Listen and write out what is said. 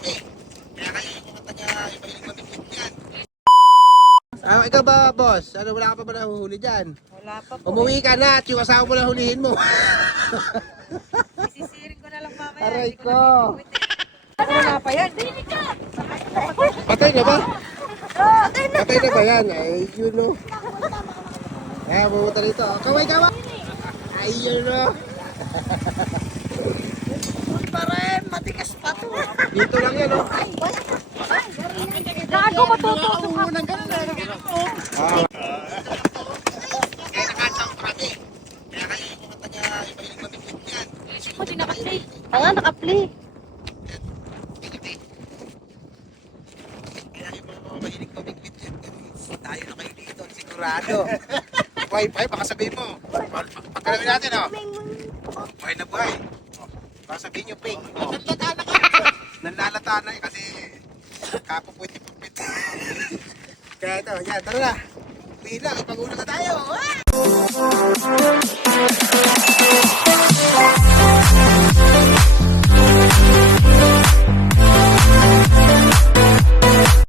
marami. Kaya kayo yung kanta niya, yung mabigit yan. Ikaw ba, boss? Ano, wala ka pa ba nahuhuli dyan? Wala pa po. Umuwi ka na at yung asawa mo na hulihin mo. Isisirin ko na lang mamaya. Aray Hindi ko. Wala pa yan. Patay na ba? Patay na ba yan? Ay, yun o. Kaya pumunta rito. Kaway, kaway! Ay, yun o. Pa rin, matigas pa to. Dito lang yan o. Gago, matutusok ako. Ah. Kaya nakasaw marami. Kaya kayo yung kanta niya, yung mabigit yan. Hindi naka-play. Nga, naka-play. Kaya yung mga mahilig pabigbit yan. Tayo na kayo dito, sigurado. Buhay, baka sabihin mo. Pagkalawin natin, o. Buhay na buhay. Baka sabihin nyo, ping. Nanlalata na kasi kapupwit-pupit. Kaya ito, yan, tara na. Uwi na, pag-una na tayo.